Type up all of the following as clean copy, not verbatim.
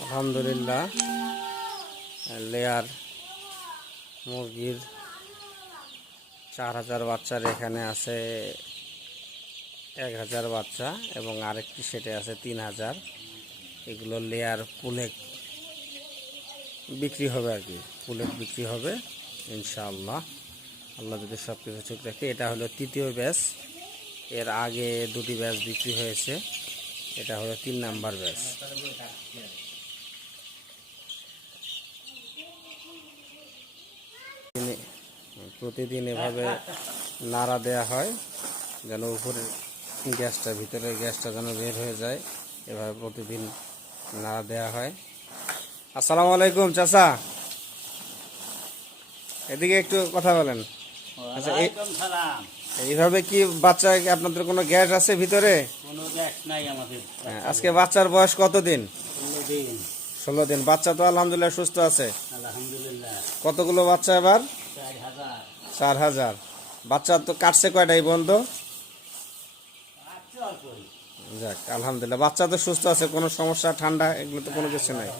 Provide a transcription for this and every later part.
আলহামদুলিল্লাহ, লেয়ার মুরগির 4000 বাচ্চার এখানে আছে 1000 বাচ্চা এবং আরেকটি সেটে আছে 3000। এগুলো লেয়ার পুলেক বিক্রি হবে আর কি, পুলেক বিক্রি হবে ইনশাআল্লাহ, আল্লাহ যদি সব কিছু ঠিক রাখে। এটা হলো তৃতীয় ব্যাচ, এর আগে দুটি ব্যাচ বিক্রি হয়েছে, এটা হলো 3 নাম্বার ব্যাচ। প্রতিদিন এভাবে নাড়া দেয়া হয় যেন উপরের গ্যাসটা, ভিতরের গ্যাসটা যেন বের হয়ে যায়, এভাবে প্রতিদিন নাড়া দেয়া হয়। আসসালামু আলাইকুম চাচা, এদিকে একটু কথা বলেন। আচ্ছা, এইভাবে কি বাচ্চা, আপনাদের কোনো গ্যাস আছে ভিতরে? কোনো গ্যাস নাই আমাদের। আজকে বাচ্চার বয়স কতদিন? 16 16 দিন। দিন। বাচ্চা তো আলহামদুলিল্লাহ সুস্থ আছে। আলহামদুলিল্লাহ। কতগুলো বাচ্চা এবার? 4000। 4000 বাচ্চা তো কাটছে কয়টাই বন্ধ? যাক আলহামদুলিল্লাহ, বাচ্চা তো সুস্থ আছে, কোনো সমস্যা ঠান্ডা এগুলো তো কোনো কিছু নাই।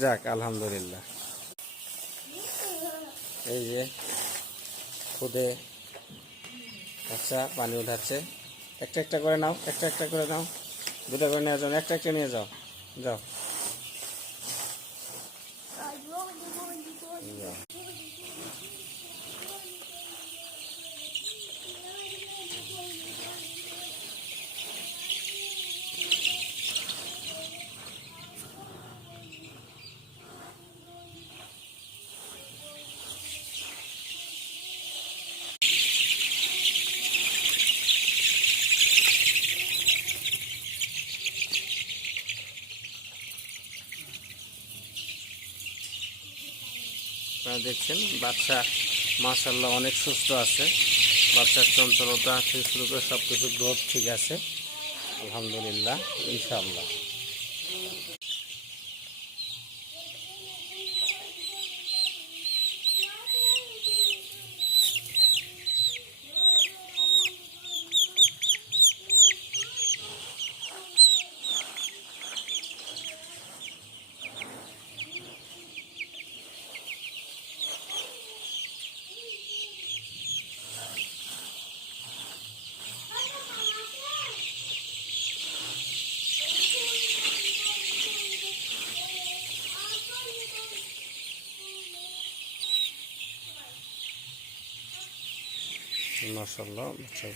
যাক আলহামদুলিল্লাহ। এই যে খুদে বাচ্চা পানি উঠাচ্ছে, একটা একটা করে নাও, একটা একটা করে নাও, দুটা করে নিয়ে যাও, একটা একটা নিয়ে যাও, যাও যাও। আপনারা দেখছেন বাচ্চা মাশাআল্লাহ অনেক সুস্থ আছে, বাচ্চার চঞ্চলতা থেকে শুরু করে সব কিছু গ্রোথ ঠিক আছে আলহামদুলিল্লাহ ইনশাআল্লাহ। মাশাআল্লাহ বাচ্চা